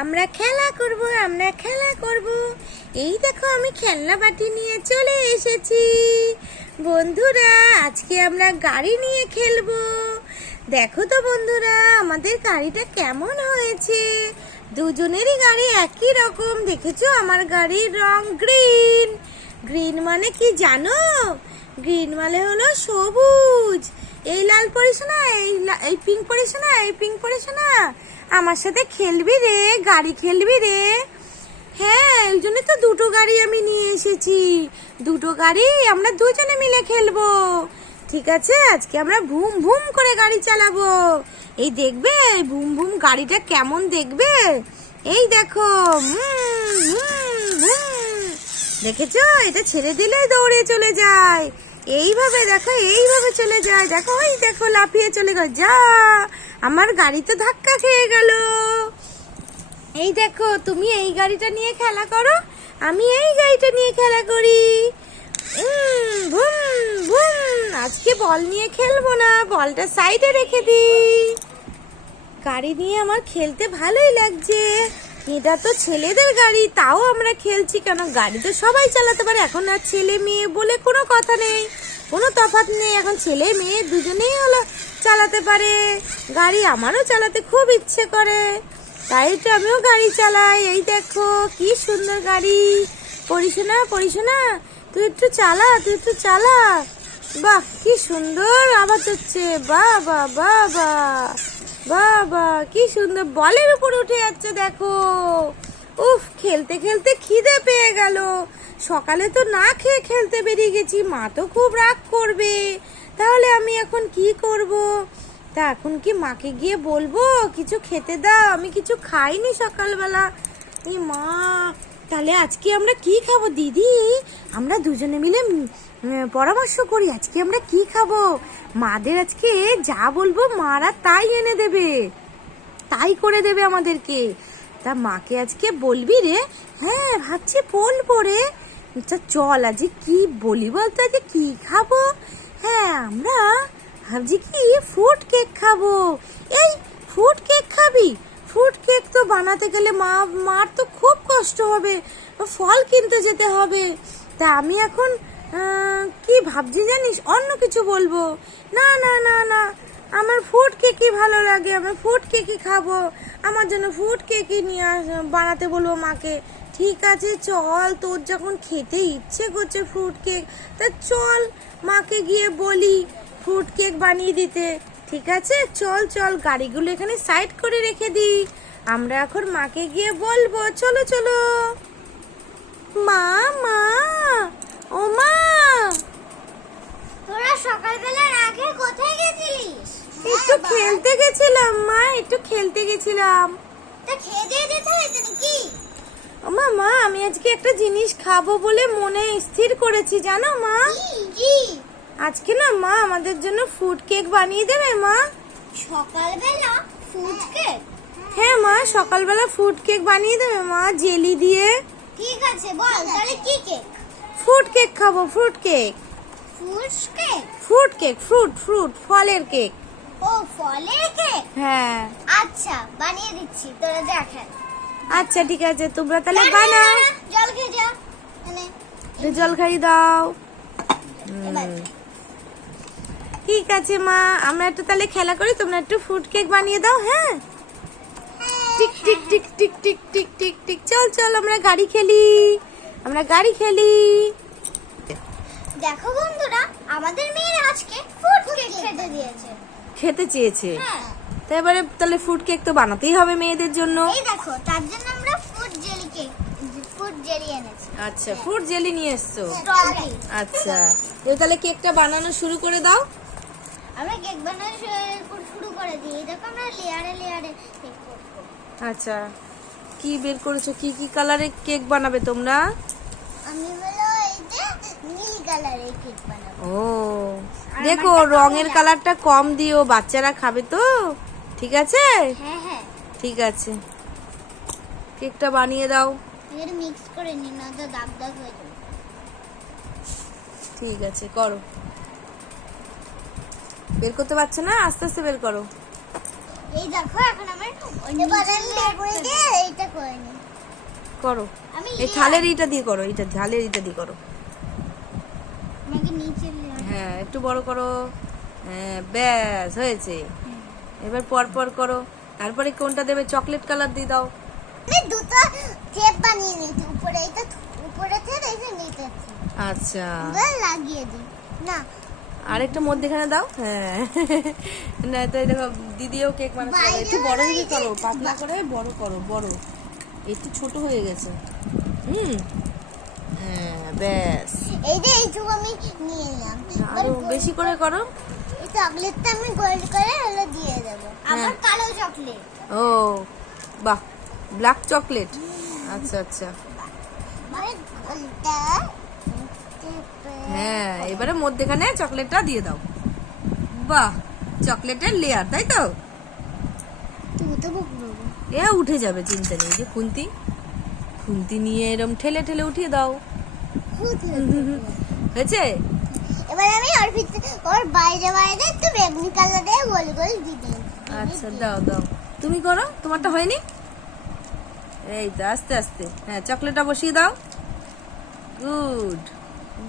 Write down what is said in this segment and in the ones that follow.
আমরা খেলা করব, আমরা খেলা করব। এই দেখো আমি খেলনা বাটি নিয়ে চলে এসেছি। বন্ধুরা, আজকে আমরা গাড়ি নিয়ে খেলব। দেখো তো বন্ধুরা, আমাদের গাড়িটা কেমন হয়েছে? দুজনেরই গাড়ি একই রকম। দেখেছ? আমার গাড়ির রং গ্রিন। গ্রিন মানে কি জানো? গ্রিন মানে হলো সবুজ। এই লাল পরিস না? এই এই পিঙ্ক পরিস না? এই পিঙ্ক পরিস না? আমার সাথে খেলবি রে, গাড়ি খেলবি রে। হ্যাঁ ওই জন্য তো দুটো গাড়ি আমি নিয়ে এসেছি। দুটো গাড়ি আমরা দুজনে মিলে খেলব। ঠিক আছে, আজকে আমরা ভুম ভুম করে গাড়ি চালাবো। এই দেখবে, ভুম ভুম গাড়িটা কেমন দেখবে? এই দেখো। দেখেছ? এটা ছেড়ে দিলেই দৌড়ে চলে যায়। এইভাবে দেখো, এইভাবে চলে যায়। দেখো, ওই দেখো, লাফিয়ে চলে গেল যা। আমার গাড়ি তো ধাক্কা খেয়ে গেল। এই দেখো, তুমি এই গাড়িটা নিয়ে খেলা করো, আমি এই গাড়িটা নিয়ে খেলা করি। আজকে বল নিয়ে খেলব না, বলটা সাইডে রেখে দিই। গাড়ি নিয়ে আমার খেলতে ভালোই লাগছে। এটা তো ছেলেদের গাড়ি, তাও আমরা খেলছি কেন? গাড়ি তো সবাই চালাতে পারে, এখন আর ছেলে মেয়ে বলে কোনো কথা নেই। কোনো তফাৎ নেই। এখন ছেলে মেয়ে দুজনেই হলো চালাতে পারে। গাড়ি আমারও চালাতে খুব ইচ্ছে করে। তাই তো আমিও গাড়ি চালাই। এই দেখো, কি সুন্দর গাড়ি। পড়িস না পড়িস না তুই একটু চালা, তুই একটু চালা। বাহ, কি সুন্দর আওয়াজ হচ্ছে। বাহ বাহ বাবা কি সুন্দর। বলের উপর উঠে যাচ্ছে, দেখো। উফ, খেলতে খেলতে খিদে পেয়ে গেল। সকালে তো না খেয়ে খেলতে বেরিয়ে গেছি, মা তো খুব রাগ করবে। তাহলে আমি এখন কি করব? তা এখন কি মাকে গিয়ে বলব, কিছু খেতে দাও, আমি কিছু খাইনি সকালবেলা। মা, তাহলে আজকে আমরা কি খাব দিদি? আমরা দুজনে মিলে পরামর্শ করি, আজকে আমরা কি খাব? মাদের আজকে যা বলব মারা তাই এনে দেবে। তাই করে দেবে আমাদেরকে। তা মাকে আজকে বলবি রে? হ্যাঁ ভাবছি বলব রে। আচ্ছা চল আজ কি বলি বলতো? আজ কি খাব? হ্যাঁ আমরা ভাবছি কি ফ্রুট কেক খাব। এই ফ্রুট কেক খাবি? ফ্রুট কেক তো বানাতে গেলে মা, মার তো খুব কষ্ট হবে। ফল কিনতে যেতে হবে। তা আমি এখন কি ভাবছি জানিস? অন্য কিছু বলব। না না না না। আমার ফুড কেকই ভালো লাগে, আমি ফুড কেকই খাব। আমার জন্য ফুড কেকই নিয়ে বানাতে বলব মাকে। ঠিক আছে, চল, তোর যখন খেতে ইচ্ছে করছে ফ্রুট কেক তা চল মাকে গিয়ে বলি ফ্রুট কেক বানিয়ে দিতে। ঠিক আছে, চল চল, গাড়িগুলো এখানে সাইড করে রেখে দিই। আমরা এখন মাকে গিয়ে বলব, চলো চলো। মা মা, ও মা। তোরা সকালবেলার আগে কোথায় গেছিলিস? একটু খেলতে গেছিলাম মা একটু খেলতে গেছিলাম। মা মা আমি আজকে একটা জিনিস খাব বলে মনে স্থির করেছি জানো মা? আজকে না মা আমাদের জন্য ফুড কেক বানিয়ে দেবে মা। সকালবেলা ফুড কেক হ্যাঁ মা সকালবেলা ফুড কেক বানিয়ে দেবে মা জেলি দিয়ে। ঠিক আছে বল তাহলে কি কেক ফ্রুট কেক খাব fruit cake food cake fruit cake fruit fruit ফলের কেক ও ফলের কেক হ্যাঁ। আচ্ছা বানিয়ে দিচ্ছি তোরা দেখেন আচ্ছা ঠিক আছে তোমরা তাহলে বানাও। জল খেয়ে যা জল খাইয়ে দাও। ঠিক আছে মা আমরা একটু তাহলে খেলা করি তোমরা একটু ফুড কেক বানিয়ে দাও হ্যাঁ? Tick tick tick tick tick tick tick tick. চল চল আমরা গাড়ি খেলি। আমরা গাড়ি খেলি। দেখো বন্ধুরা আমাদের মেয়েরা আজকে ফুড কেক খেতে দিয়েছে। খেতে চেয়েছে। হ্যাঁ। তো এবারে তাহলে ফুড কেক তো বানাতেই হবে মেয়েদের জন্য। এই দেখো তার জন্য আমরা food jelly cake food jelly এনেছি। আচ্ছা ফ্রুট জেলি নিয়ে এসছো? আচ্ছা এবার তাহলে কেকটা বানানো শুরু করে দাও। আমরা কেক বানানো শুরু করে দিই। দেখো আমরা লেয়ারে লেয়ারে কেক করব। আচ্ছা কি বের করেছ? কি কি কালারের কেক বানাবে তোমরা? আমি বলো এই যে নীল কালারের কেক বানাবো। ও দেখো রঙের কালারটা কম দিও বাচ্চারা খাবে তো। ঠিক আছে? হ্যাঁ হ্যাঁ। ঠিক আছে। কেকটা বানিয়ে দাও। মিক্স করে নিন না দাগ দাগ হয়ে যাবে। ঠিক আছে করো। বের করতে পারছে না? আস্তে আস্তে বের করো। এই দেখো এখন আমার করে এইটা করো আমি এই থালের ইটা দিয়ে করো এটা ঝালের ইটা দিয়ে করো। আমাকে নিচে হ্যাঁ একটু বড় করো। হ্যাঁ ব্যাস হয়েছে। এবার পর পর করো। তারপরে কোনটা দেবে? চকলেট কালার দিয়ে দাও। দুটো টেপ বানিয়ে নিয়েছি। উপরে এটা উপরে থেকে এটা নিতে আচ্ছা। লাগিয়ে দিই। না। আরেকটা মধ্যেখানে দাও। হ্যাঁ। না তো দেখো দিদিও কেক বানাতে পারে একটু বড় দিদি করো পাতলা করে বড় করো বড়। একটু ছোট হয়ে গেছে। হুম। হ্যাঁ ব্যাস। এই যে এইটুকু আমি নিয়ে নিলাম। আরও বেশি করে করো। এই চকলেটটা আমি গোল্ড করে হলো দিয়ে দেবো। আবার কালো চকলেট। ও বাহ ব্ল্যাক চকলেট আচ্ছা আচ্ছা। হ্যাঁ এবারে মধ্যেখানে চকলেটটা দিয়ে দাও। বাহ চকলেটের লেয়ার তাই তো? এ উঠে যাবে চিন্তা নেই। যে খুন্তি খুন্তি নিয়ে এরম ঠেলে ঠেলে উঠিয়ে দাও। হয়েছে? এবার আমি ওর ভিতরে ওর বাইরে বাইরে একটু বেগুনি কালারে গোল গোল দিয়ে আচ্ছা দাও দাও। তুমি করো তোমারটা হয়নি? এই তো আস্তে আস্তে। হ্যাঁ চকলেটটা বসিয়ে দাও। গুড।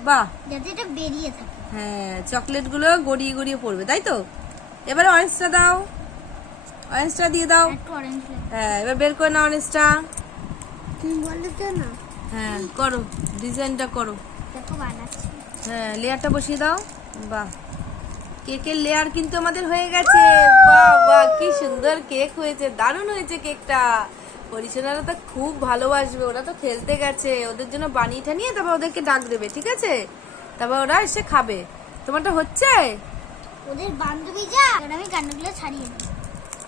বাহ। যাতে এটা বেরিয়ে থাকে। হ্যাঁ চকলেটগুলো গড়িয়ে গড়িয়ে পড়বে তাই তো? এবারে অরেঞ্জটা দাও। অরেঞ্জটা দিয়ে দাও। হ্যাঁ এবার বের করে নাও অরেঞ্জটা তুমি বলে তো না? হ্যাঁ করো ডিজাইনটা করো। দেখো বানাচ্ছি। হ্যাঁ লেয়ারটা বসিয়ে দাও। বাহ। কেকের লেয়ার কিন্তু আমাদের হয়ে গেছে। বাহ বাহ কি সুন্দর কেক হয়েছে দারুণ হয়েছে কেকটা। পরিচালনা তো খুব ভালোবাসবে ওরা তো খেলতে গেছে। ওদের জন্য বানিয়ে টানিয়ে তারপর ওদেরকে ডাক দেবে ঠিক আছে? তারপর ওরা এসে খাবে। তোমারটা হচ্ছে? ওদের বান্ধবী যা আমি কান্নাগুলো ছাড়িয়ে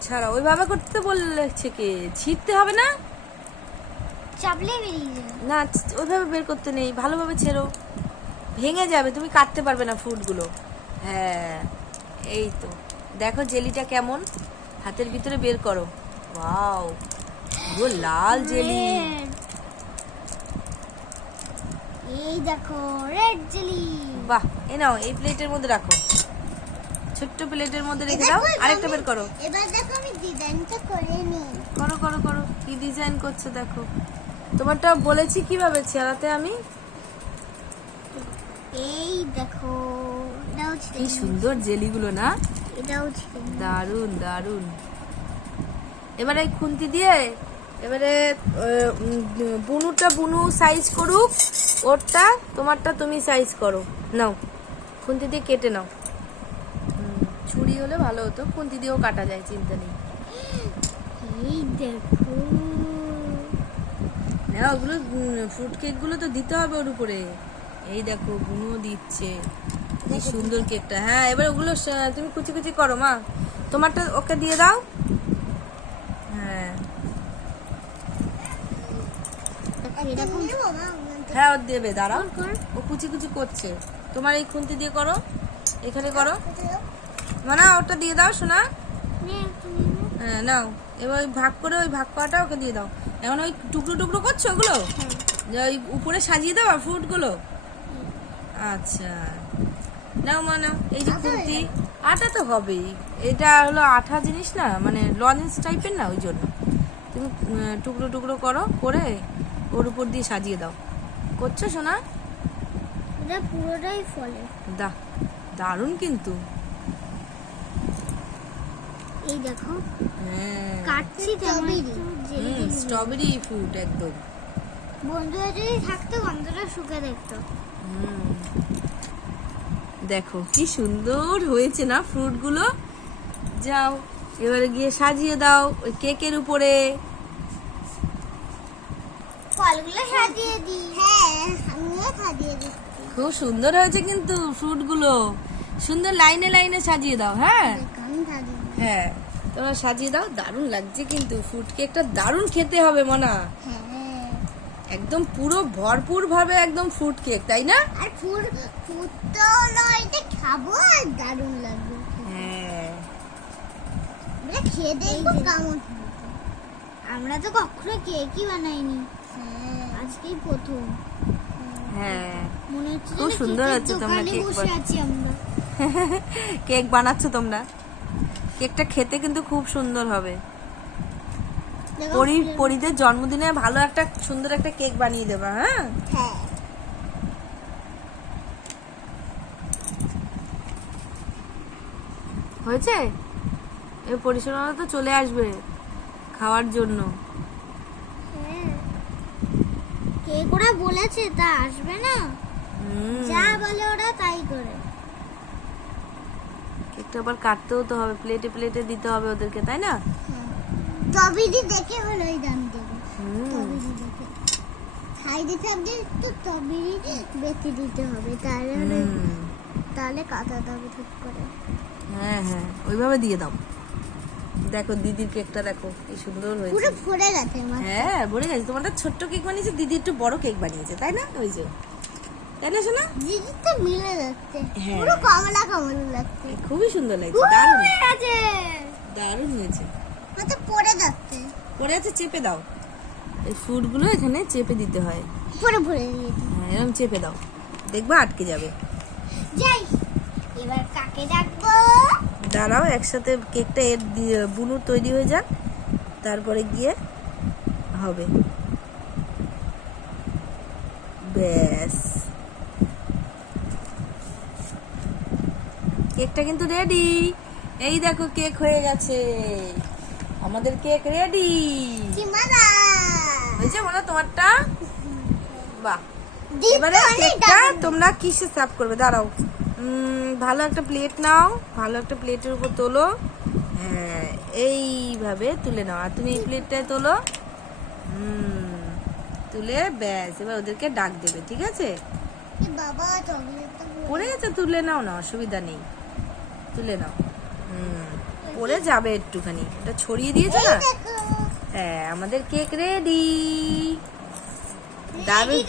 ছাড়া ওইভাবে করতে বলছে কে? ছিঁড়তে হবে না? চাপলে বেরিয়ে যাবে না ওইভাবে বের করতে নেই ভালোভাবে ছেড়ো। ভেঙে যাবে তুমি কাটতে পারবে না ফ্রুটগুলো হ্যাঁ এই তো। দেখো জেলিটা কেমন। হাতের ভিতরে বের করো। ওয়াও ও লাল জেলি। এই দেখো রেড জেলি। বাহ এ নাও এই প্লেটের মধ্যে রাখো। ছোট্ট প্লেটের মধ্যে রেখে দাও আরেকটা বের করো। এবার দেখো আমি ডিজাইনটা করে নিই। করো করো করো কি ডিজাইন করছে দেখো। তোমারটা বলেছি কীভাবে ছেড়াতে আমি? এই দেখো কি ছিঁড়ে সুন্দর জেলিগুলো না। দারুণ দারুণ এবারে খুন্তি দিয়ে এবারে বুনুটা বুনু সাইজ করুক ওরটা তোমারটা তুমি সাইজ করো। নাও খুন্তি দিয়ে কেটে নাও। ছুরি হলে ভালো হতো খুন্তি দিয়েও কাটা যায় চিন্তা নেই। এই দেখো। না ওগুলো ফ্রুট কেকগুলো তো দিতে হবে ওর উপরে। এই দেখো বুনুও দিচ্ছে। কি সুন্দর কেকটা হ্যাঁ এবার ওগুলো তুমি কুচি কুচি করো মা। তোমারটা ওকে দিয়ে দাও। হ্যাঁ। হ্যাঁ ওর দেবে দাঁড়াও। ও কুচি কুচি করছে। তোমার এই খুন্তি দিয়ে করো। এখানে করো। মানা ওটা দিয়ে দাও শোনা হ্যাঁ নাও। এবার ওই ভাগ করে ওই ভাগ করাটা ওকে দিয়ে দাও। এখন ওই টুকরো টুকরো করছ ওগুলো? যে ওই উপরে সাজিয়ে দেওয়া ফ্রুটগুলো? আচ্ছা। নাও মা নাও। এই যে খুন্তি আটা তো হবেই। এটা হলো আঠা জিনিস না মানে লজেন্স টাইপের না ওই জন্য। তুমি টুকরো টুকরো করো করে ওর উপর দিয়ে সাজিয়ে দাও। করছ শোনা এটা পুরোটাই ফলে। দা দারুণ কিন্তু। এই দেখো। হ্যাঁ। কাটছি। স্ট্রবেরি ফ্রুট একদম। বন্ধুরা যদি থাকতো গন্ধটা শুকে দেখতো। দেখো কি সুন্দর হয়েছে না ফ্রুটগুলো যাও এবারে গিয়ে সাজিয়ে দাও ওই কেকের উপরে। ফলগুলো সাজিয়ে দিই। হ্যাঁ আমিও সাজিয়ে দিচ্ছি। খুব সুন্দর হয়েছে কিন্তু ফ্রুটগুলো সুন্দর লাইনে লাইনে সাজিয়ে দাও হ্যাঁ। হ্যাঁ। তোমরা সাজিয়ে দাও দারুণ লাগছে কিন্তু। ফ্রুট কেকটা দারুণ খেতে হবে মনা। হ্যাঁ একদম পুরো ভরপুর ভাবে একদম ফ্রুট কেক তাই না? আর ফুল ফুল তো এটা খাব আর দারুণ লাগবে হ্যাঁ। আমরা খেয়ে দেখব কেমন আমরা তো কখনো কেকই বানাইনি। আজকেই প্রথম। হ্যাঁ। মনে হচ্ছে খুব সুন্দর হচ্ছে তোমরা কেক বসে আছি আমরা। কেক বানাচ্ছ তোমরা? কেকটা খেতে কিন্তু খুব সুন্দর হবে। পরি পরিদের জন্মদিনে ভালো একটা সুন্দর একটা কেক বানিয়ে দেবা হ্যাঁ? হ্যাঁ। হয়েছে? এই পরিষেবা তো চলে আসবে খাওয়ার জন্য। হ্যাঁ। কে ওরা বলেছে তা আসবে না। যা বলে ওরা তাই করে। কেকটা আবার কাটতেও তো হবে প্লেটে প্লেটে দিতে হবে ওদেরকে তাই না? তবিদি দেখে হলো ওই দাম দেবে দেখে। সাইডে থাকলে তো তবিদি বেঁকে দিতে হবে তাহলে হলে তাহলে কাটা যাবে ঠিক করে। হ্যাঁ হ্যাঁ ওইভাবে দিয়ে দাও। দেখো দিদির কেকটা দেখো কি সুন্দর পুরো হয়েছে ভরে গেছে হ্যাঁ ভরে গেছে। তোমারটা ছোট্ট কেক বানিয়েছে দিদি একটু বড় কেক বানিয়েছে তাই না? ওই যে। তাই না শোনা দিদি মিলে যাচ্ছে। হ্যাঁ। পুরো কমলা কমলা লাগছে। খুবই সুন্দর লাগছে দারুণ। হয়ে দারুণ হয়েছে। কত পড়ে যাচ্ছে। পরে আছে চেপে দাও। এই ফুডগুলো এখানে চেপে দিতে হয়। পুরো ভরে গেছে হ্যাঁ এরকম চেপে দাও। দেখবা আটকে যাবে। যাই এবার কাকে ডাকবো? দাঁড়াও একসাথে কেকটা এর দিয়ে- বুনুর তৈরি হয়ে যাক। তারপরে গিয়ে হবে। ব্যাস। কেকটা কিন্তু রেডি এই দেখো কেক হয়ে গেছে। আমাদের কেক রেডি হয়েছে মনে হয় তোমারটা? বাহ। এবারে কেকটা তোমরা কিসে সার্ভ করবে? দাঁড়াও। ভালো একটা প্লেট নাও। ভালো একটা প্লেটের উপর তোলো। হ্যাঁ এইভাবে তুলে নাও। আর তুমি এই প্লেটটায় তোলো। তুলে ব্যাস এবার ওদেরকে ডাক দেবে ঠিক আছে? পড়ে গেছে তুলে নাও না অসুবিধা নেই। তুলে নাও। হুম পড়ে যাবে একটুখানি। এটা ছড়িয়ে দিয়েছ না? হ্যাঁ আমাদের কেক রেডি দারুণ?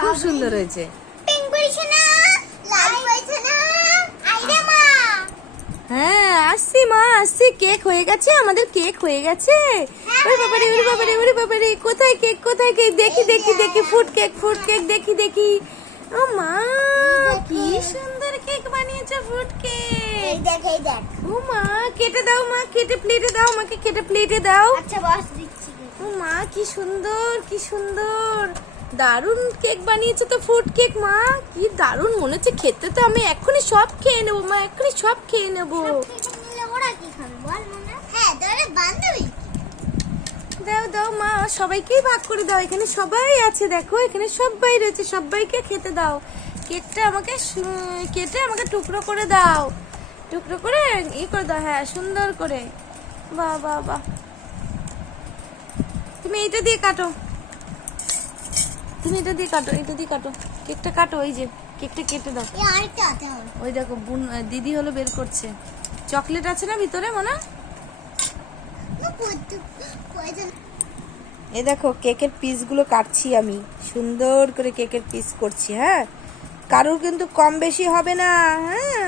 খুব সুন্দর হয়েছে। হ্যাঁ আসছি মা আসছি। কেক হয়ে গেছে আমাদের কেক হয়ে গেছে। ওরে বাবারে ওরে বাবারে ওরে বাবারে কোথায় কেক কোথায় কেক? দেখি দেখি দেখি ফুড কেক ফুড কেক দেখি দেখি। ও মা কি সুন্দর বানিয়েছে এই কেক দেখ এই দেখ। ও মা কেটে দাও মা কেটে প্লেটে দাও আমাকে কেটে প্লেটে দাও। আচ্ছা বস দিচ্ছি। ও মা কি সুন্দর কি সুন্দর। দারুণ কেক বানিয়েছে তো ফুড কেক মা। কি দারুণ মনে হচ্ছে খেতে তো আমি এক্ষুনি সব খেয়ে নেব মা এক্ষুনি সব খেয়ে নেব। হ্যাঁ? দাও দাও মা সবাইকেই ভাগ করে দাও এখানে সবাই আছে দেখো এখানে সবাই রয়েছে সবাইকে খেতে দাও। কেকটা আমাকে কেটে আমাকে টুকরো করে দাও। টুকরো করে ই করে দাও হ্যাঁ সুন্দর করে। বাহ বাহ বাহ। তুমি এইটা দিয়ে কাটো। তুমি এটা দিয়ে কাটো এটা দিয়ে কাটো। কেকটা কাটো ওই যে কেকটা কেটে দাও। এই ওই দেখো বোন দিদি হলো বের করছে। চকলেট আছে না ভিতরে মনে? এই দেখো কেকের পিসগুলো কাটছি আমি। সুন্দর করে কেকের পিস করছি হ্যাঁ? কারোর কিন্তু কম বেশি হবে না হ্যাঁ?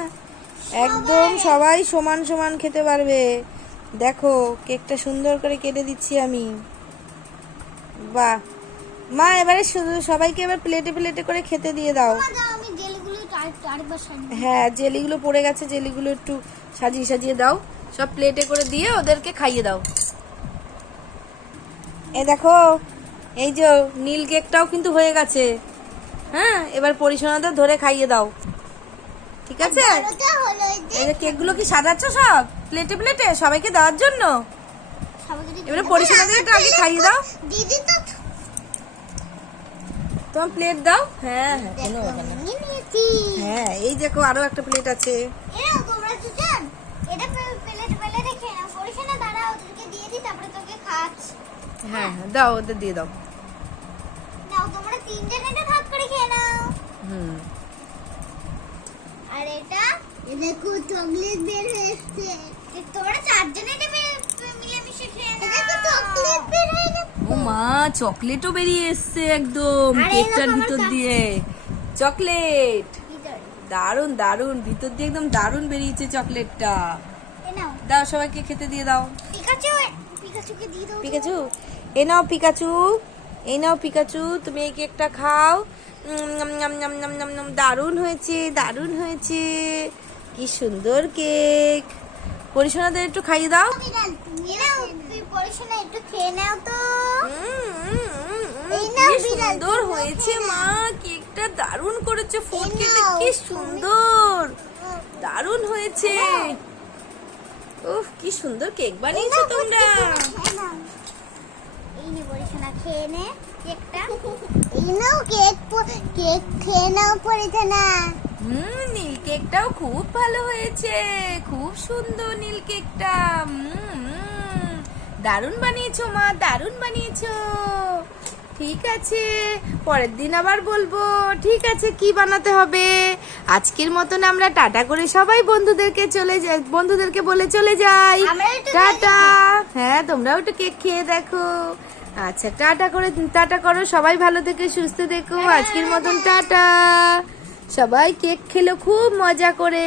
একদম সবাই। সমান সমান খেতে পারবে। দেখো কেকটা সুন্দর করে কেটে দিচ্ছি আমি। বাহ। মা এবারে সবাইকে এবার প্লেটে প্লেটে করে খেতে দিয়ে দাও। হ্যাঁ জেলিগুলো পড়ে গেছে জেলিগুলো একটু সাজিয়ে সাজিয়ে দাও। সব প্লেটে করে দিয়ে ওদেরকে খাইয়ে দাও। এ দেখো এই যে নীল কেকটাও কিন্তু হয়ে গেছে। হ্যাঁ এবার পরিসোনাদের ধরে খাইয়ে দাও। ঠিক আছে? কেকগুলো কি সাজাচ্ছ সব? প্লেটে প্লেটে? সবাইকে দেওয়ার জন্য? এবারে হবে। পরিষেবাদের একটু আগে খাইয়ে দাও। দিদি তো তোমার প্লেট দাও। হ্যাঁ হ্যাঁ হ্যাঁ এই দেখো আরও একটা প্লেট আছে। হ্যাঁ হ্যাঁ দাও ওদের দিয়ে দাও। তোমরা তিনজন এটা ভাগ করে খেয়ে নাও। হুম। আর এটা? দেখো চকলেট বের হয়ে এসেছে তোমরা চারজন এটা মি- মিলেমিশে খেয়ে নাও। এটা চকলেট বের হয়ে গেছে। ও মা চকলেটও বেরিয়ে এসছে একদম কেকটার ভিতর দিয়ে। চকলেট দারুণ দারুণ ভিতর দিয়ে একদম দারুণ বেরিয়েছে চকলেটটা দাও সবাইকে খেতে দিয়ে দাও। পিকাচু পিকাচুকে দিয়ে দাও পিকাচু? এ নাও পিকাচু। এই নাও পিকাচু তুমি এই কেকটা খাও। দারুণ হয়েছে দারুণ হয়েছে। কি সুন্দর কেক। পরিশোনাদের একটু খাইয়ে দাও। সুন্দর হয়েছে মা কেকটা দারুণ করেছ কেকটা নাও, কি সুন্দর। দারুণ হয়েছে। উফ কি সুন্দর কেক বানিয়েছো তোমরা। খেয়ে নে কেকটা। এই নাও কেক কেক খেয়ে নাও পড়েছে না হুম নীল কেকটাও খুব ভালো হয়েছে। খুব সুন্দর নীল কেকটা। হুম। দারুণ বানিয়েছো মা দারুণ বানিয়েছো। ঠিক আছে পরের দিন আবার বলব। ঠিক আছে কি বানাতে হবে? আজকের মতন আমরা টাটা করে সবাই বন্ধুদেরকে চলে যাই বন্ধুদেরকে বলে চলে যাই। টাটা। হ্যাঁ তোমরাও একটু কেক খেয়ে দেখো। আচ্ছা টাটা করে টাটা করো, সবাই ভালো থেকে, সুস্থ দেখো আজকের মতন টাটা। সবাই কেক খেলো, খুব মজা করে।